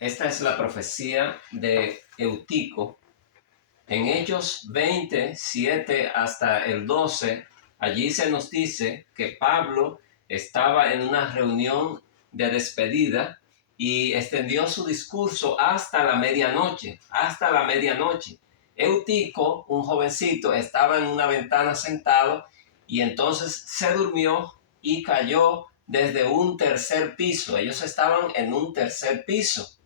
Esta es la profecía de Eutico. En Hechos 20, 7 hasta el 12, allí se nos dice que Pablo estaba en una reunión de despedida y extendió su discurso hasta la medianoche, Eutico, un jovencito, estaba en una ventana sentado y entonces se durmió y cayó desde un tercer piso. Ellos estaban en un tercer piso.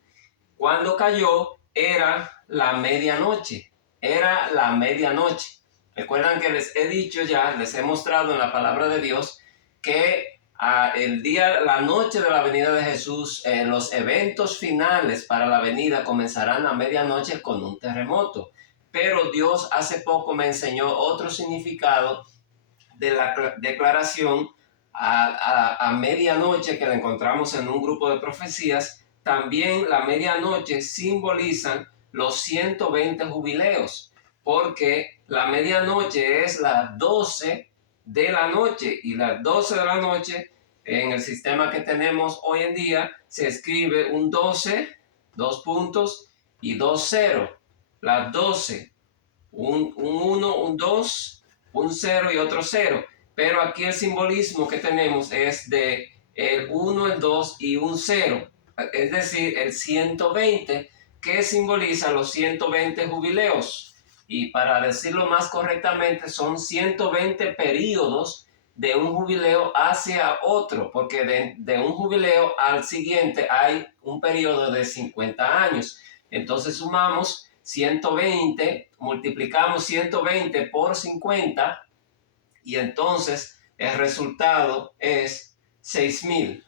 Cuando cayó era la medianoche. Recuerdan que les he dicho ya, les he mostrado en la palabra de Dios que la noche de la venida de Jesús, los eventos finales para la venida comenzarán a medianoche con un terremoto. Pero Dios hace poco me enseñó otro significado de la declaración a medianoche que la encontramos en un grupo de profecías. También la medianoche simbolizan los 120 jubileos, porque la medianoche es las 12 de la noche y las 12 de la noche en el sistema que tenemos hoy en día se escribe un 12, 2 puntos y 2 0. Las 12, un 1, un 2, un 0 y otro 0. Pero aquí el simbolismo que tenemos es de el 1, el 2 y un 0. Es decir, el 120 que simboliza los 120 jubileos. Y para decirlo más correctamente, son 120 periodos de un jubileo hacia otro, porque de un jubileo al siguiente hay un periodo de 50 años. Entonces sumamos 120, multiplicamos 120 por 50 y entonces el resultado es 6,000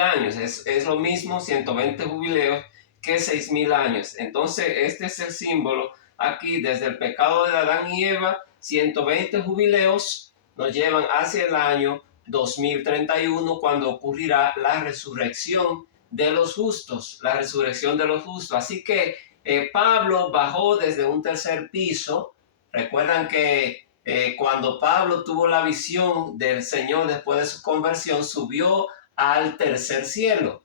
años. Es lo mismo 120 jubileos que 6,000 años. Entonces este es el símbolo aquí desde el pecado de Adán y Eva. 120 jubileos nos llevan hacia el año 2031, cuando ocurrirá la resurrección de los justos, Así que Pablo bajó desde un tercer piso. Recuerdan que cuando Pablo tuvo la visión del Señor después de su conversión, subió al tercer cielo,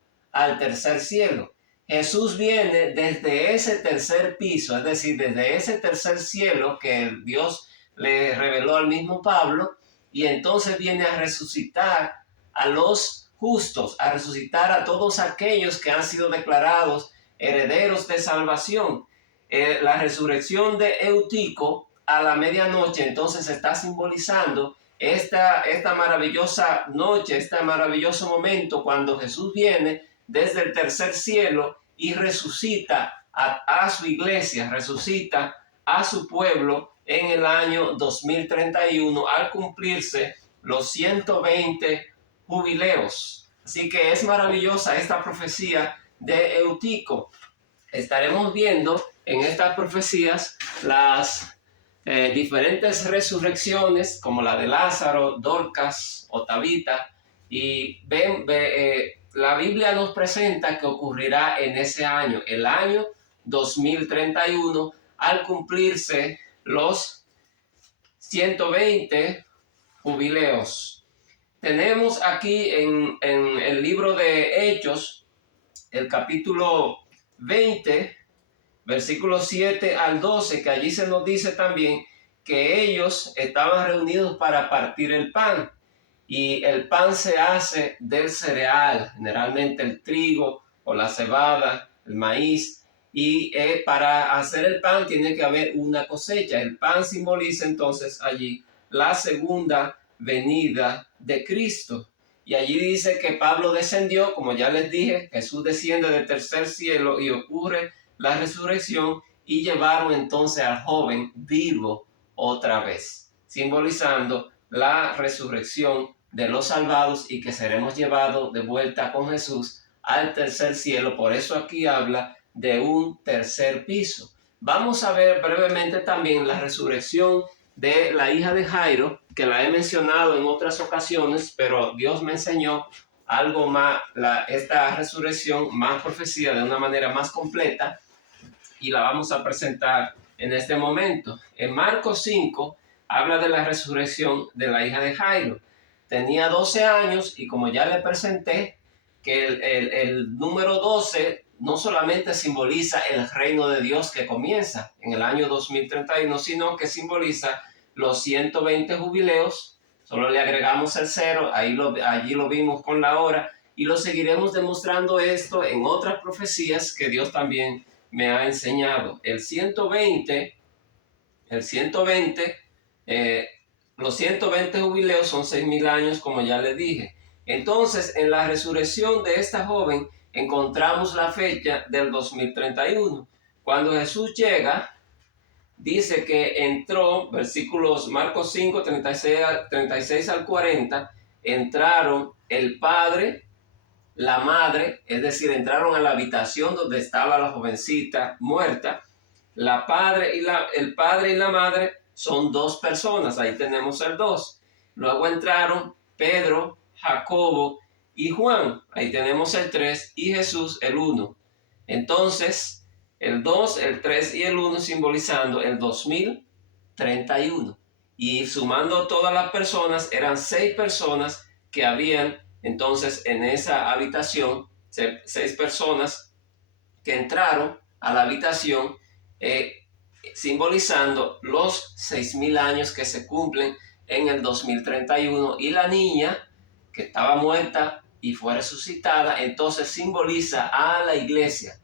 Jesús viene desde ese tercer piso, es decir, desde ese tercer cielo que Dios le reveló al mismo Pablo, y entonces viene a resucitar a los justos, a resucitar a todos aquellos que han sido declarados herederos de salvación. La resurrección de Eutico a la medianoche entonces está simbolizando esta maravillosa noche, este maravilloso momento cuando Jesús viene desde el tercer cielo y resucita a su iglesia, resucita a su pueblo en el año 2031 al cumplirse los 120 jubileos. Así que es maravillosa esta profecía de Eutico. Estaremos viendo en estas profecías las diferentes resurrecciones, como la de Lázaro, Dorcas o Tabita, y la Biblia nos presenta que ocurrirá en ese año, el año 2031, al cumplirse los 120 jubileos. Tenemos aquí en el libro de Hechos, el capítulo 20, versículos 7 al 12, que allí se nos dice también que ellos estaban reunidos para partir el pan. Y el pan se hace del cereal, generalmente el trigo o la cebada, el maíz. Y para hacer el pan tiene que haber una cosecha. El pan simboliza entonces allí la segunda venida de Cristo. Y allí dice que Pablo descendió, como ya les dije, Jesús desciende del tercer cielo y ocurre la resurrección, y llevaron entonces al joven vivo otra vez, simbolizando la resurrección de los salvados y que seremos llevados de vuelta con Jesús al tercer cielo. Por eso aquí habla de un tercer piso. Vamos a ver brevemente también la resurrección de la hija de Jairo, que la he mencionado en otras ocasiones, pero Dios me enseñó algo más, esta resurrección, más profecía de una manera más completa, y la vamos a presentar en este momento. En Marcos 5 habla de la resurrección de la hija de Jairo. Tenía 12 años y como ya le presenté, que el número 12 no solamente simboliza el reino de Dios que comienza en el año 2031, sino que simboliza los 120 jubileos. Solo le agregamos el 0, allí lo vimos con la hora, y lo seguiremos demostrando esto en otras profecías que Dios también me ha enseñado. Los 120 jubileos son 6.000 años, como ya le dije. Entonces, en la resurrección de esta joven, encontramos la fecha del 2031. Cuando Jesús llega, dice que entró, versículos Marcos 5, 36 al 40, entraron el padre, la madre, es decir, entraron a la habitación donde estaba la jovencita muerta. El padre y la madre son dos personas, ahí tenemos el 2. Luego entraron Pedro, Jacobo y Juan, ahí tenemos el 3, y Jesús el 1. Entonces, el 2, el 3 y el 1 simbolizando el 2031. Y sumando todas las personas, eran 6 personas que habían entonces en esa habitación, 6 personas que entraron a la habitación, simbolizando los 6.000 años que se cumplen en el 2031, y la niña que estaba muerta y fue resucitada, entonces simboliza a la iglesia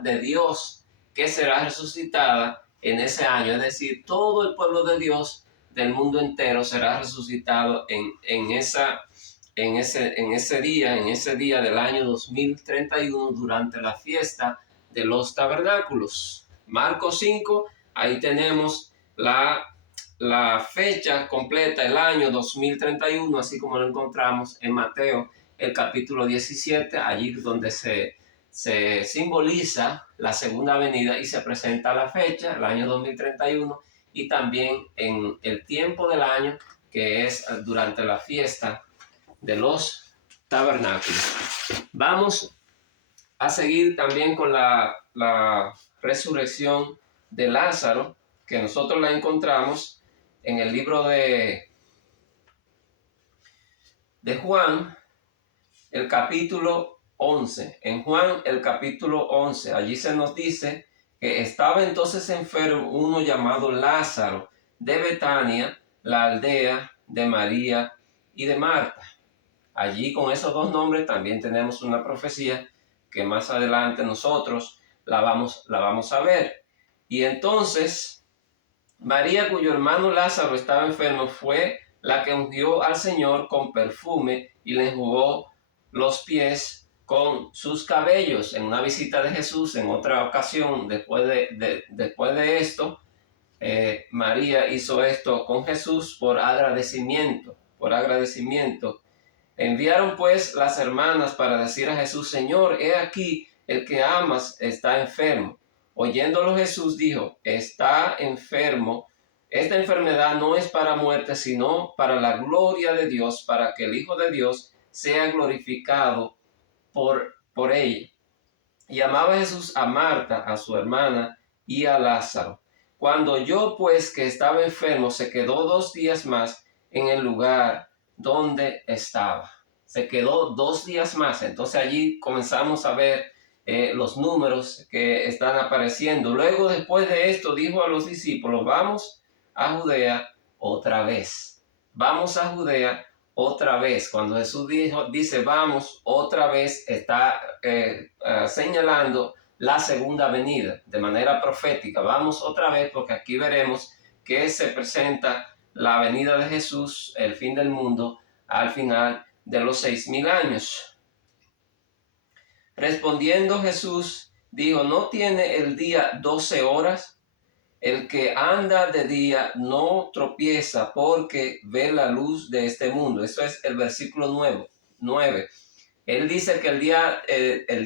de Dios que será resucitada en ese año, es decir, todo el pueblo de Dios del mundo entero será resucitado en ese día del año 2031 durante la fiesta de los tabernáculos. Marcos 5, ahí tenemos la fecha completa, el año 2031, así como lo encontramos en Mateo, el capítulo 17, allí donde se simboliza la segunda venida y se presenta la fecha, el año 2031, y también en el tiempo del año, que es durante la fiesta de los tabernáculos. Vamos a seguir también con la resurrección de Lázaro, que nosotros la encontramos en el libro de Juan, el capítulo 11. En Juan, el capítulo 11, allí se nos dice que estaba entonces enfermo uno llamado Lázaro de Betania, la aldea de María y de Marta. Allí con esos dos nombres también tenemos una profecía que más adelante nosotros la vamos a ver. Y entonces María, cuyo hermano Lázaro estaba enfermo, fue la que ungió al Señor con perfume y le enjugó los pies con sus cabellos. En una visita de Jesús, en otra ocasión, después de esto, María hizo esto con Jesús por agradecimiento. Enviaron pues las hermanas para decir a Jesús: Señor, he aquí, el que amas está enfermo. Oyéndolo Jesús dijo: está enfermo. Esta enfermedad no es para muerte, sino para la gloria de Dios, para que el Hijo de Dios sea glorificado por ella. Y amaba Jesús a Marta, a su hermana, y a Lázaro. Cuando oyó pues que estaba enfermo, se quedó 2 días más en el lugar donde estaba. Se quedó 2 días más. Entonces allí comenzamos a ver los números que están apareciendo. Luego, después de esto, dijo a los discípulos: vamos a Judea otra vez. Vamos a Judea otra vez. Cuando Jesús dice vamos otra vez, está señalando la segunda venida de manera profética. Vamos otra vez, porque aquí veremos que se presenta la venida de Jesús, el fin del mundo, al final de los 6.000 años. Respondiendo Jesús, dijo: ¿no tiene el día 12 horas? El que anda de día no tropieza, porque ve la luz de este mundo. Eso es el versículo 9. Él dice que el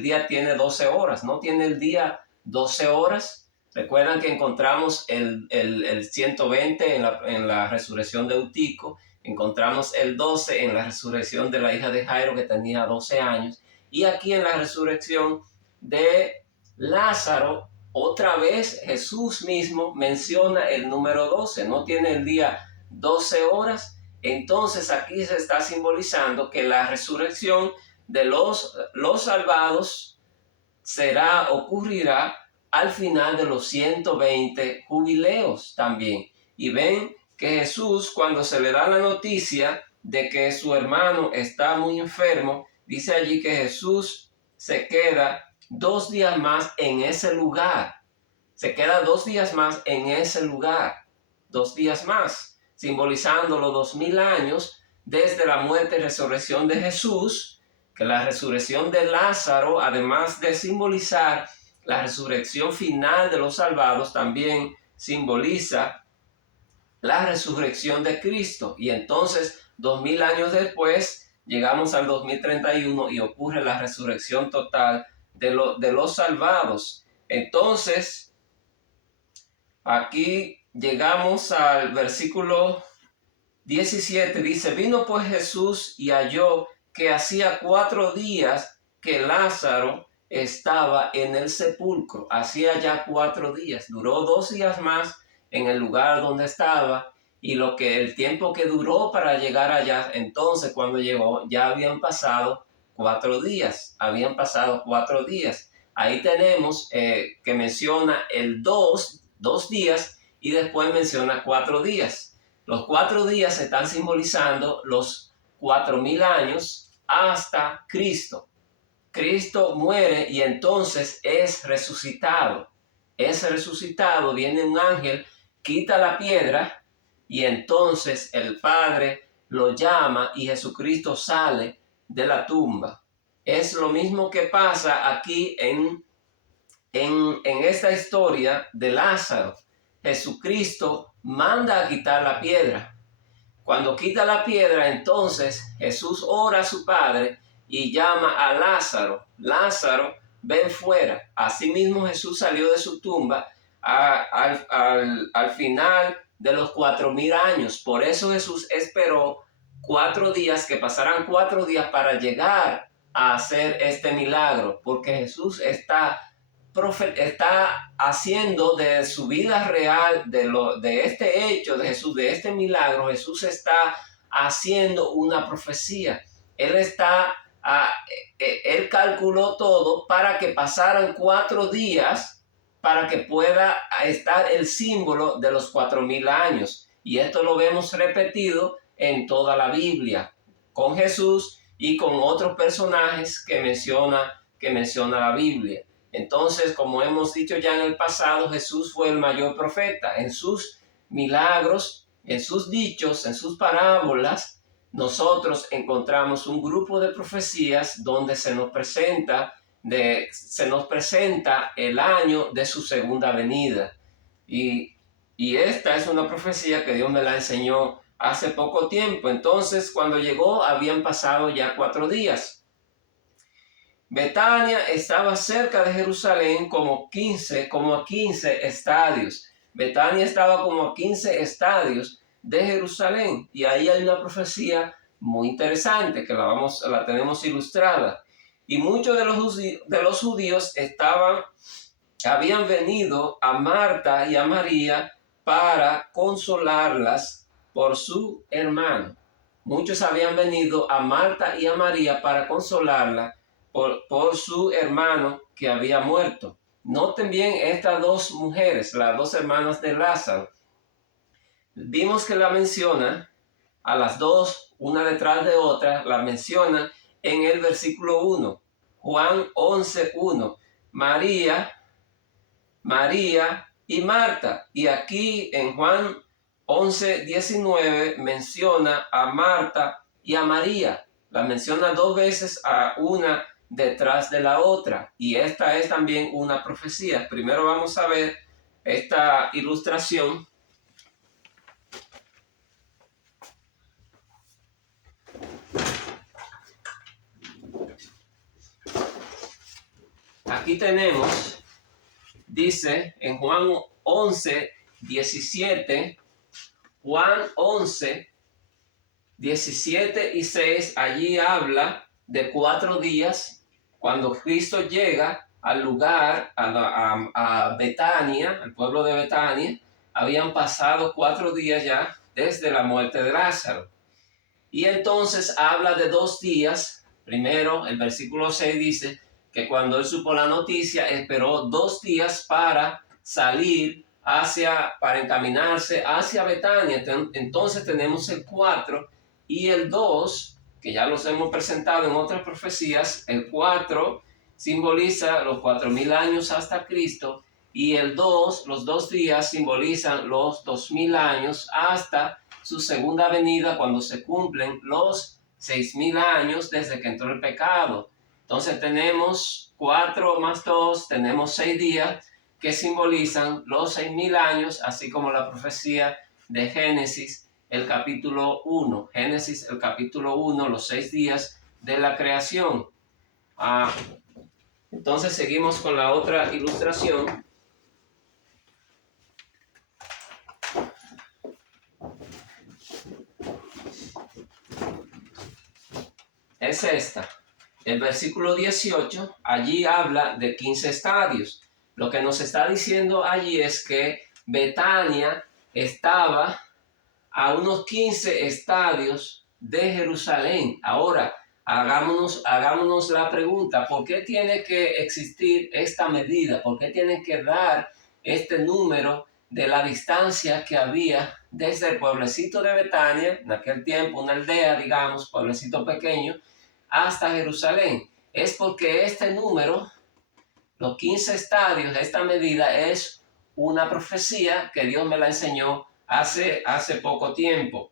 día tiene 12 horas. ¿No tiene el día 12 horas? Recuerdan que encontramos el 120 en la resurrección de Eutico. Encontramos el 12 en la resurrección de la hija de Jairo, que tenía 12 años. Y aquí en la resurrección de Lázaro, otra vez Jesús mismo menciona el número 12. No tiene el día 12 horas. Entonces aquí se está simbolizando que la resurrección de los salvados ocurrirá al final de los 120 jubileos también. Y ven que Jesús, cuando se le da la noticia de que su hermano está muy enfermo, dice allí que Jesús se queda 2 días más en ese lugar. Se queda 2 días más en ese lugar. 2 días más, simbolizando los 2000 años desde la muerte y resurrección de Jesús, que la resurrección de Lázaro, además de simbolizar la resurrección final de los salvados, también simboliza la resurrección de Cristo. Y entonces, 2000 años después, llegamos al 2031 y ocurre la resurrección total de los salvados. Entonces, aquí llegamos al versículo 17, dice: vino pues Jesús y halló que hacía 4 días que Lázaro estaba en el sepulcro. Hacía ya 4 días. Duró 2 días más en el lugar donde estaba, y el tiempo que duró para llegar allá, entonces cuando llegó ya habían pasado 4 días. Habían pasado 4 días. Ahí tenemos que menciona el 2 días, y después menciona 4 días. Los 4 días están simbolizando los 4000 años hasta Cristo. Cristo muere y entonces es resucitado. Es resucitado, viene un ángel, quita la piedra, y entonces el Padre lo llama y Jesucristo sale de la tumba. Es lo mismo que pasa aquí en esta historia de Lázaro. Jesucristo manda a quitar la piedra. Cuando quita la piedra, entonces Jesús ora a su Padre y llama a Lázaro. Lázaro, ven fuera. Asimismo Jesús salió de su tumba al final de los 4000 años. Por eso Jesús esperó 4 días, que pasaran 4 días para llegar a hacer este milagro, porque Jesús está haciendo de su vida real, de este hecho de Jesús, de este milagro. Jesús está haciendo una profecía. Él calculó todo para que pasaran 4 días, para que pueda estar el símbolo de los 4000 años. Y esto lo vemos repetido en toda la Biblia, con Jesús y con otros personajes que menciona la Biblia. Entonces, como hemos dicho ya en el pasado, Jesús fue el mayor profeta. En sus milagros, en sus dichos, en sus parábolas, nosotros encontramos un grupo de profecías donde se nos presenta el año de su segunda venida. Y esta es una profecía que Dios me la enseñó hace poco tiempo. Entonces, cuando llegó, habían pasado ya 4 días. Betania estaba cerca de Jerusalén como a 15 estadios. Betania estaba como a 15 estadios de Jerusalén. Y ahí hay una profecía muy interesante que la tenemos ilustrada. Y muchos de los judíos habían venido a Marta y a María para consolarlas por su hermano. Muchos habían venido a Marta y a María para consolarla por su hermano que había muerto. Noten bien estas 2 mujeres, las 2 hermanas de Lázaro. Vimos que la menciona a las 2, una detrás de otra, la menciona en el versículo 1, Juan 11:1, María y Marta. Y aquí en Juan 11:19 menciona a Marta y a María. La menciona 2 veces, a una detrás de la otra. Y esta es también una profecía. Primero vamos a ver esta ilustración. Aquí tenemos, dice en Juan 11:17, Juan 11:17-6, allí habla de 4 días cuando Cristo llega al lugar, a Betania, al pueblo de Betania. Habían pasado 4 días ya desde la muerte de Lázaro. Y entonces habla de 2 días Primero, el versículo 6 dice que cuando él supo la noticia, esperó 2 días para salir para encaminarse hacia Betania. Entonces tenemos el 4 y el 2, que ya los hemos presentado en otras profecías. El 4 simboliza los 4.000 años hasta Cristo, y el 2, los 2 días simbolizan los 2.000 años hasta su segunda venida, cuando se cumplen los 6.000 años desde que entró el pecado. Entonces tenemos 4 más 2, tenemos 6 días que simbolizan los 6.000 años, así como la profecía de Génesis, el capítulo 1. Génesis, el capítulo 1, los 6 días de la creación. Entonces seguimos con la otra ilustración. Es esta. El versículo 18, allí habla de 15 estadios. Lo que nos está diciendo allí es que Betania estaba a unos 15 estadios de Jerusalén. Ahora, hagámonos la pregunta, ¿por qué tiene que existir esta medida? ¿Por qué tiene que dar este número de la distancia que había desde el pueblecito de Betania, en aquel tiempo una aldea, digamos, pueblecito pequeño, hasta Jerusalén? Es porque este número, los 15 estadios, esta medida es una profecía que Dios me la enseñó hace poco tiempo.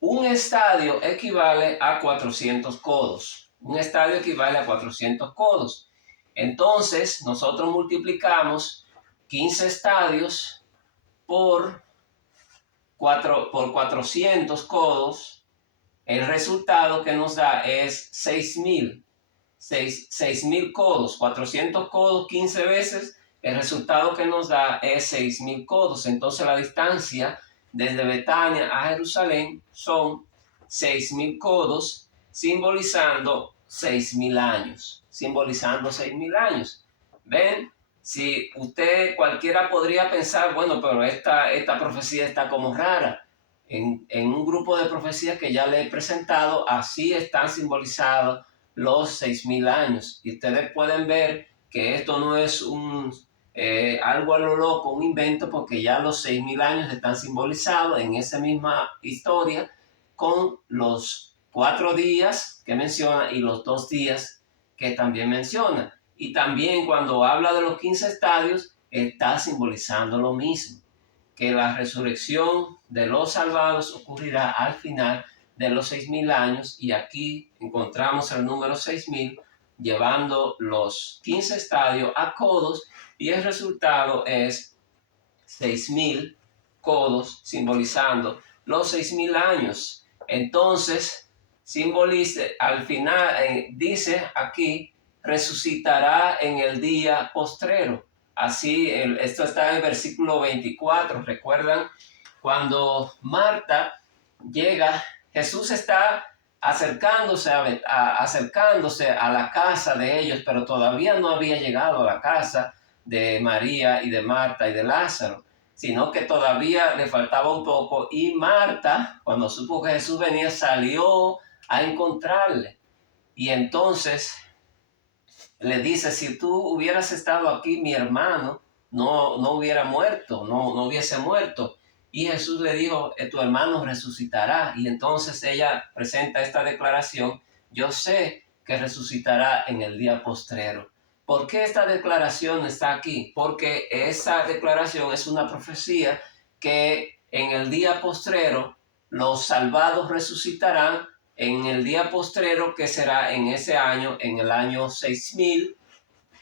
Un estadio equivale a 400 codos. Un estadio equivale a 400 codos. Entonces, nosotros multiplicamos 15 estadios por 400 codos. El resultado que nos da es 6.000. 6.000 codos. 400 codos 15 veces. El resultado que nos da es 6.000 codos. Entonces, la distancia desde Betania a Jerusalén son 6.000 codos, simbolizando 6.000 años. Simbolizando 6.000 años. ¿Ven? Si cualquiera podría pensar, bueno, pero esta profecía está como rara. En un grupo de profecías que ya le he presentado, así están simbolizados los 6.000 años. Y ustedes pueden ver que esto no es algo a lo loco, un invento, porque ya los 6.000 años están simbolizados en esa misma historia con los 4 días que menciona y los 2 días que también menciona. Y también cuando habla de los 15 estadios, está simbolizando lo mismo, que la resurrección de los salvados ocurrirá al final de los 6.000 años, y aquí encontramos el número 6.000 llevando los 15 estadios a codos, y el resultado es 6.000 codos, simbolizando los 6.000 años. Entonces, al final, dice aquí, resucitará en el día postrero. Así, esto está en el versículo 24. ¿Recuerdan? Cuando Marta llega, Jesús está acercándose a la casa de ellos, pero todavía no había llegado a la casa de María y de Marta y de Lázaro, sino que todavía le faltaba un poco. Y Marta, cuando supo que Jesús venía, salió a encontrarle. Y entonces le dice, si tú hubieras estado aquí, mi hermano no hubiera muerto, no hubiese muerto. Y Jesús le dijo, tu hermano resucitará. Y entonces ella presenta esta declaración, yo sé que resucitará en el día postrero. ¿Por qué esta declaración está aquí? Porque esa declaración es una profecía que en el día postrero los salvados resucitarán, en el día postrero, que será en ese año, en el año 6.000,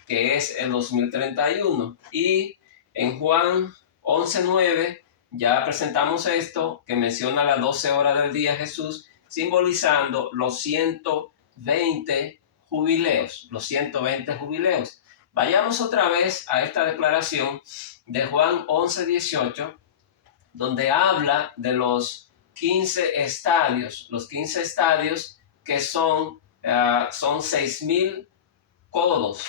que es el 2031. Y en Juan 11:9 ya presentamos esto, que menciona las 12 horas del día Jesús, simbolizando los 120 jubileos, los 120 jubileos. Vayamos otra vez a esta declaración de Juan 11:18, donde habla de los 15 estadios, que son 6.000 codos.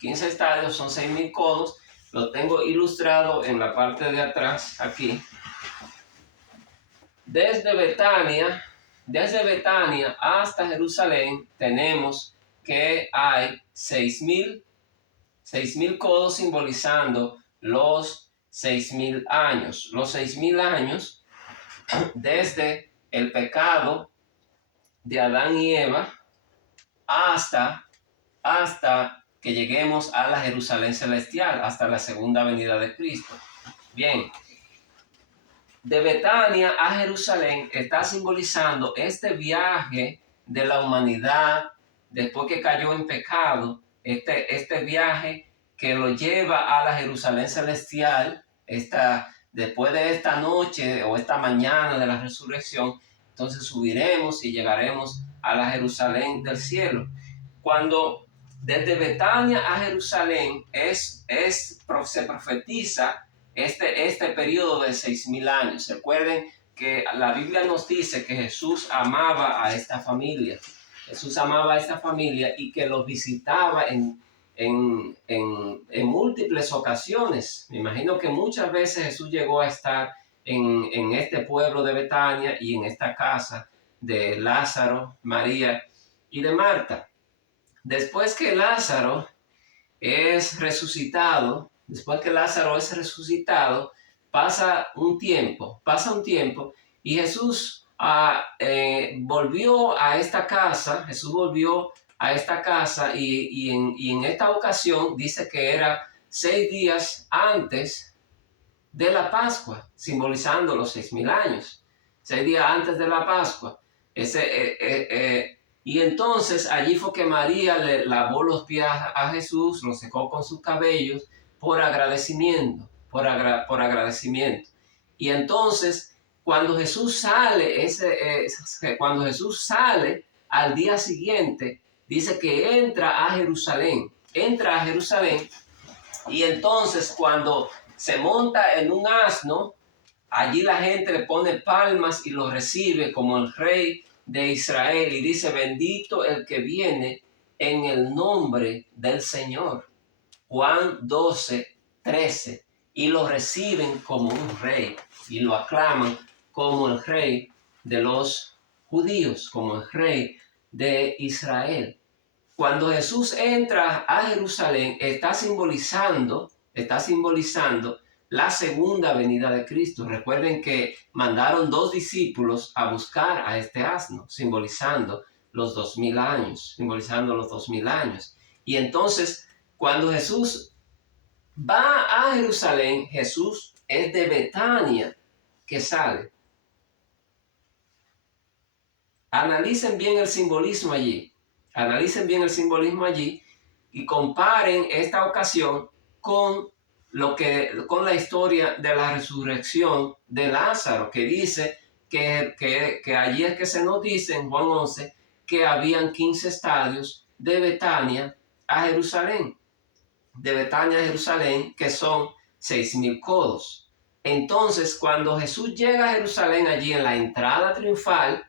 15 estadios son 6.000 codos. Lo tengo ilustrado en la parte de atrás aquí. Desde Betania desde Betania hasta Jerusalén tenemos que hay 6,000 codos simbolizando los 6,000 años. Los 6,000 años desde el pecado de Adán y Eva hasta que lleguemos a la Jerusalén celestial, hasta la segunda venida de Cristo. Bien, de Betania a Jerusalén está simbolizando este viaje de la humanidad después que cayó en pecado, este viaje que lo lleva a la Jerusalén celestial, después de esta noche o esta mañana de la resurrección. Entonces subiremos y llegaremos a la Jerusalén del cielo. Cuando desde Betania a Jerusalén se profetiza este periodo de 6,000 años. Recuerden que la Biblia nos dice que Jesús amaba a esta familia. Jesús amaba a esta familia y que los visitaba en múltiples ocasiones. Me imagino que muchas veces Jesús llegó a estar en este pueblo de Betania y en esta casa de Lázaro, María y de Marta. Después que Lázaro es resucitado, pasa un tiempo y Jesús volvió a esta casa, y en esta ocasión dice que era 6 días antes de la Pascua, simbolizando los 6,000 años, 6 días antes de la Pascua. Y entonces allí fue que María le lavó los pies a Jesús, lo secó con sus cabellos por agradecimiento, por agradecimiento. Y entonces cuando Jesús sale al día siguiente, dice que entra a Jerusalén, y entonces cuando se monta en un asno, allí la gente le pone palmas y lo recibe como el rey de Israel y dice: bendito el que viene en el nombre del Señor. Juan 12:13. Y lo reciben como un rey y lo aclaman como el rey de los judíos, como el rey de Israel. Cuando Jesús entra a Jerusalén, está simbolizando la segunda venida de Cristo. Recuerden que mandaron 2 discípulos a buscar a este asno, simbolizando los 2,000 años. Y entonces, cuando Jesús va a Jerusalén, Jesús es de Betania que sale. Analicen bien el simbolismo allí y comparen esta ocasión con la historia de la resurrección de Lázaro, que dice que allí es que se nos dice en Juan 11 que habían 15 estadios de Betania a Jerusalén, que son 6,000 codos. Entonces, cuando Jesús llega a Jerusalén, allí en la entrada triunfal,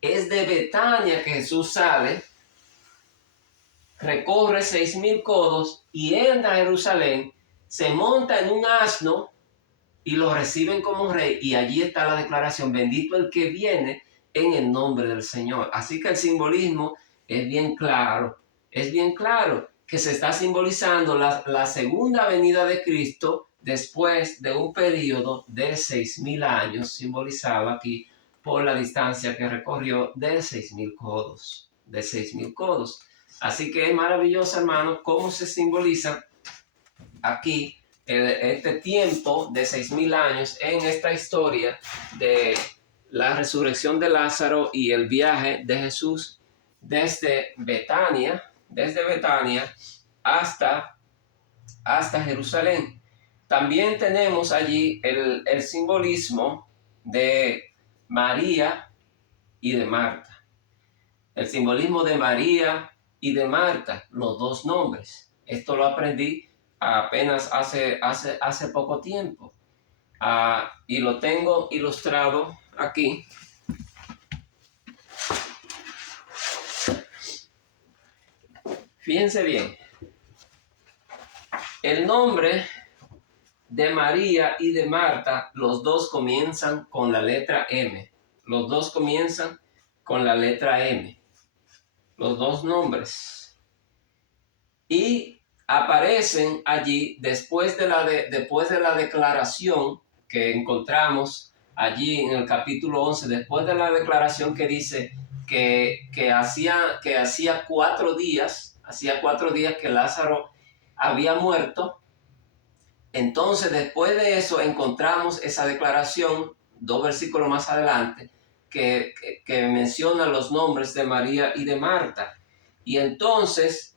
es de Betania que Jesús sale, recorre 6,000 codos y entra a Jerusalén, se monta en un asno y lo reciben como rey, y allí está la declaración: bendito el que viene en el nombre del Señor. Así que el simbolismo es bien claro que se está simbolizando la segunda venida de Cristo después de un periodo de 6,000 años, simbolizado aquí por la distancia que recorrió de 6,000 codos. Así que es maravilloso, hermano, cómo se simboliza aquí este tiempo de 6,000 años en esta historia de la resurrección de Lázaro y el viaje de Jesús desde Betania hasta Jerusalén. También tenemos allí el simbolismo de María y de Marta. El simbolismo de María y de Marta, los 2 nombres. Esto lo aprendí apenas hace poco tiempo. Y lo tengo ilustrado aquí. Fíjense bien. El nombre de María y de Marta, los 2 comienzan con la letra M. Los dos comienzan con la letra M. Los dos nombres. Y aparecen allí después de la declaración que encontramos allí en el capítulo 11, después de la declaración que dice que hacía 4 días que Lázaro había muerto. Entonces, después de eso, encontramos esa declaración, 2 versículos más adelante, que menciona los nombres de María y de Marta. Y entonces,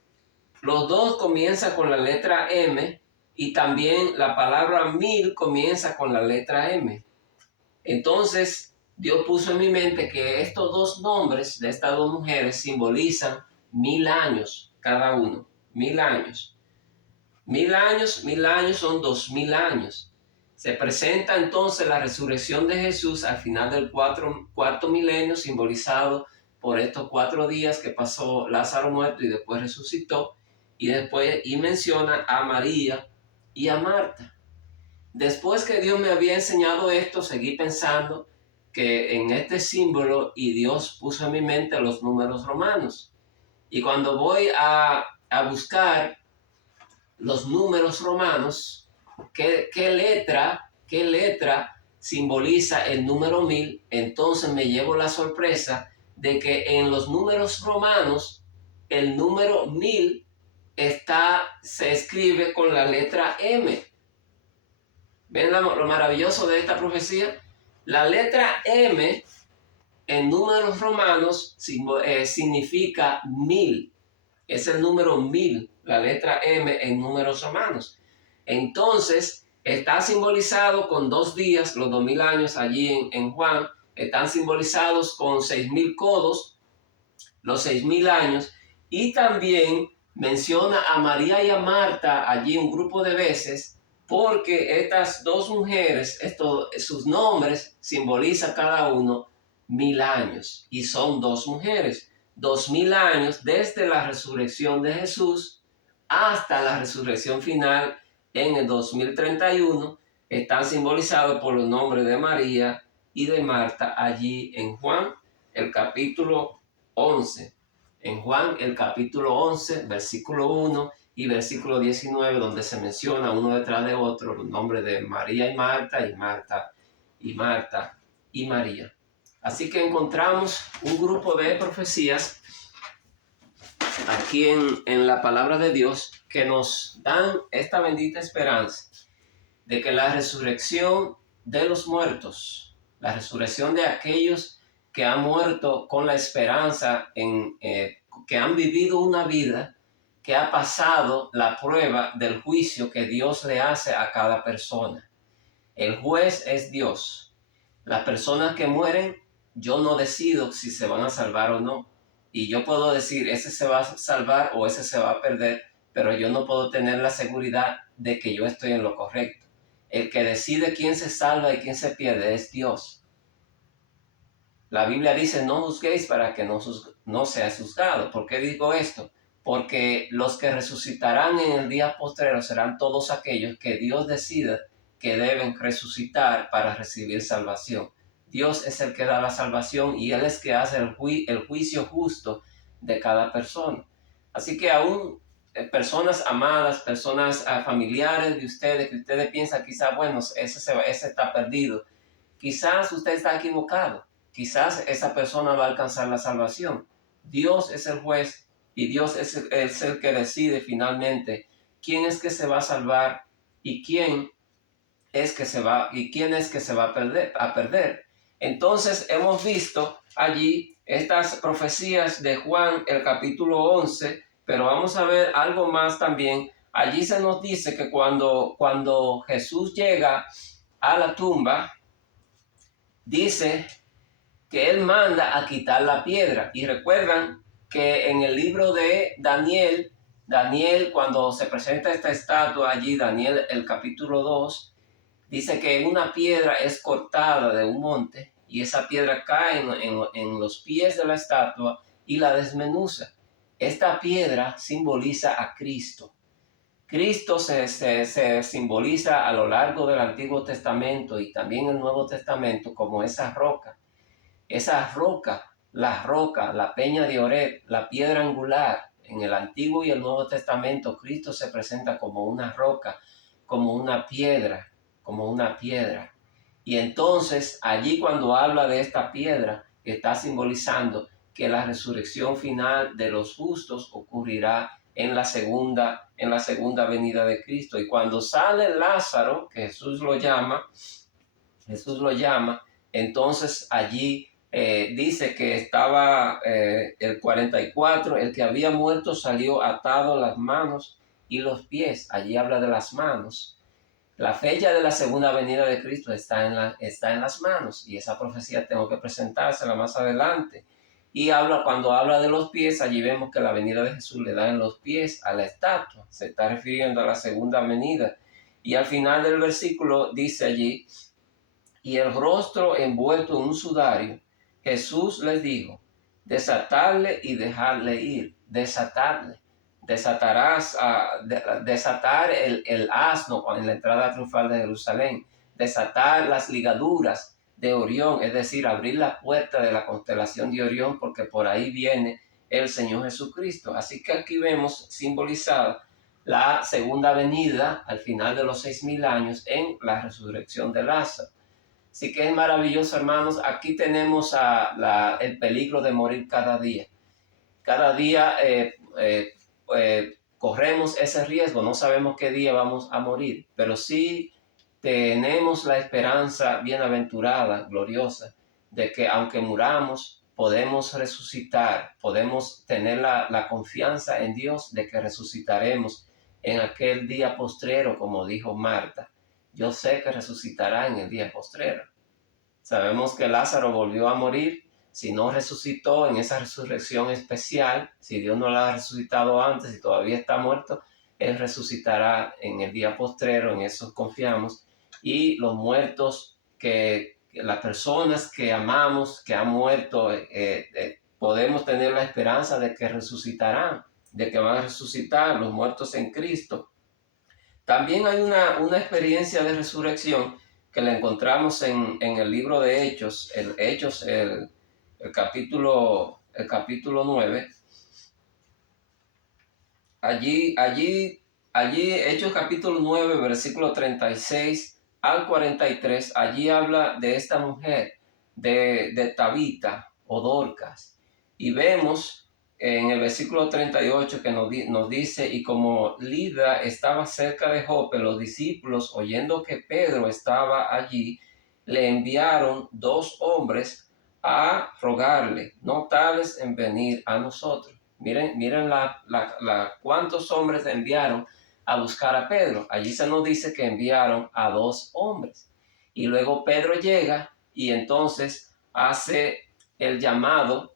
los dos comienzan con la letra M y también la palabra 1000 comienza con la letra M. Entonces, Dios puso en mi mente que estos dos nombres de estas dos mujeres simbolizan 1000 años cada uno. 1000 años. 1000 años son 2000 años. Se presenta entonces la resurrección de Jesús al final del cuarto milenio, simbolizado por estos 4 días que pasó Lázaro muerto y después resucitó, y menciona a María y a Marta. Después que Dios me había enseñado esto, seguí pensando que en este símbolo, y Dios puso en mi mente los números romanos. Y cuando voy a buscar los números romanos, ¿qué letra simboliza el número 1000? Entonces me llevo la sorpresa de que en los números romanos el número 1000 se escribe con la letra M. ¿Ven lo maravilloso de esta profecía? La letra M en números romanos significa 1000. Es el número 1000, la letra M en números romanos. Entonces, está simbolizado con 2 días, los 2000 años allí en Juan, están simbolizados con 6000 codos, los 6000 años, y también menciona a María y a Marta allí un grupo de veces, porque estas dos mujeres, sus nombres simbolizan cada uno 1000 años, y son dos mujeres. 2000 años desde la resurrección de Jesús hasta la resurrección final en el 2031 están simbolizados por los nombres de María y de Marta allí en Juan el capítulo 11. En Juan el capítulo 11, versículo 1 y versículo 19, donde se menciona uno detrás de otro los nombres de María y Marta, y Marta y Marta y María. Así que encontramos un grupo de profecías aquí en la palabra de Dios que nos dan esta bendita esperanza de que la resurrección de los muertos, la resurrección de aquellos que han muerto con la esperanza que han vivido una vida que ha pasado la prueba del juicio que Dios le hace a cada persona. El juez es Dios. Las personas que mueren, yo no decido si se van a salvar o no. Y yo puedo decir, ese se va a salvar o ese se va a perder, pero yo no puedo tener la seguridad de que yo estoy en lo correcto. El que decide quién se salva y quién se pierde es Dios. La Biblia dice, no juzguéis para que no seas juzgado. ¿Por qué digo esto? Porque los que resucitarán en el día postrero serán todos aquellos que Dios decida que deben resucitar para recibir salvación. Dios es el que da la salvación y Él es el que hace el juicio justo de cada persona. Así que aún personas amadas, personas familiares de ustedes, que ustedes piensan quizás, bueno, ese está perdido. Quizás usted está equivocado. Quizás esa persona va a alcanzar la salvación. Dios es el juez y Dios es el que decide finalmente quién es que se va a salvar y quién es que se va a perder. Entonces hemos visto allí estas profecías de Juan, el capítulo 11, pero vamos a ver algo más también. Allí se nos dice que cuando Jesús llega a la tumba, dice que Él manda a quitar la piedra. Y recuerdan que en el libro de Daniel, cuando se presenta esta estatua allí, Daniel el capítulo 2, dice que una piedra es cortada de un monte y esa piedra cae en los pies de la estatua y la desmenuza. Esta piedra simboliza a Cristo. Cristo se simboliza a lo largo del Antiguo Testamento y también el Nuevo Testamento como esa roca. Esa roca, la peña de Oreb, la piedra angular. En el Antiguo y el Nuevo Testamento, Cristo se presenta como una roca, como una piedra, como una piedra. Y entonces, allí cuando habla de esta piedra, está simbolizando que la resurrección final de los justos ocurrirá en la segunda venida de Cristo. Y cuando sale Lázaro, que Jesús lo llama, entonces allí dice que estaba el 44, el que había muerto salió atado las manos y los pies. Allí habla de las manos. La fecha de la segunda venida de Cristo está en las manos, y esa profecía tengo que presentársela más adelante. Y cuando habla de los pies, allí vemos que la venida de Jesús le da en los pies a la estatua. Se está refiriendo a la segunda venida. Y al final del versículo dice allí: y el rostro envuelto en un sudario, Jesús les dijo: desatadle y dejadle ir. Desatadle. Desatar el asno en la entrada triunfal de Jerusalén. Desatar las ligaduras de Orión, es decir, abrir la puerta de la constelación de Orión, porque por ahí viene el Señor Jesucristo. Así que aquí vemos simbolizada la segunda venida al final de los 6,000 años en la resurrección de Lázaro. Así que es maravilloso, hermanos. Aquí tenemos el peligro de morir cada día. Cada día corremos ese riesgo. No sabemos qué día vamos a morir, pero sí tenemos la esperanza bienaventurada, gloriosa, de que aunque muramos, podemos resucitar, podemos tener la confianza en Dios de que resucitaremos en aquel día postrero, como dijo Marta. Yo sé que resucitará en el día postrero. Sabemos que Lázaro volvió a morir. Si no resucitó en esa resurrección especial, si Dios no lo ha resucitado antes y todavía está muerto, Él resucitará en el día postrero, en eso confiamos. Y los muertos, las personas que amamos, que han muerto, podemos tener la esperanza de que resucitarán, de que van a resucitar los muertos en Cristo. También hay una experiencia de resurrección que la encontramos en el libro de Hechos, el capítulo 9. Allí, Hechos capítulo 9, versículo 36 al 43, allí habla de esta mujer, de Tabita o Dorcas. Y vemos en el versículo 38 que nos dice: y como Lida estaba cerca de Jope, los discípulos, oyendo que Pedro estaba allí, le enviaron 2 hombres a rogarle: no tardes en venir a nosotros. Miren cuántos hombres enviaron a buscar a Pedro. Allí se nos dice que enviaron a 2 hombres. Y luego Pedro llega y entonces hace el llamado.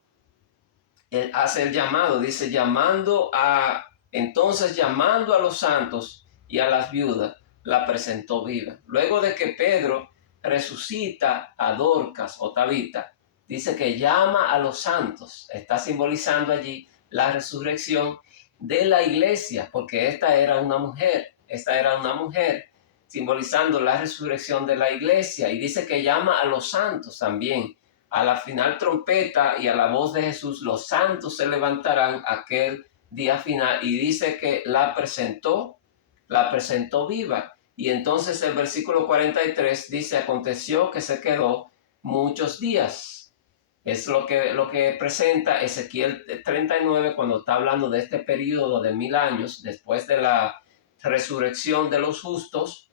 Él hace el llamado, dice, llamando a los santos y a las viudas, la presentó viva. Luego de que Pedro resucita a Dorcas o Tabita, dice que llama a los santos. Está simbolizando allí la resurrección de la iglesia, porque esta era una mujer, simbolizando la resurrección de la iglesia. Y dice que llama a los santos también. A la final trompeta y a la voz de Jesús, los santos se levantarán aquel día final. Y dice que la presentó viva. Y entonces el versículo 43 dice: aconteció que se quedó muchos días. Es lo que presenta Ezequiel 39 cuando está hablando de este periodo de 1000 años después de la resurrección de los justos.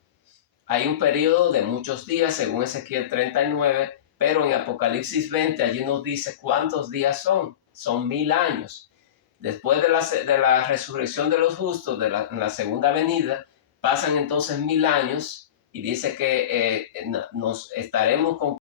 Hay un periodo de muchos días según Ezequiel 39, pero en Apocalipsis 20 allí nos dice cuántos días son 1000 años. Después de la resurrección de los justos, en la segunda venida, pasan entonces 1000 años y dice que nos estaremos con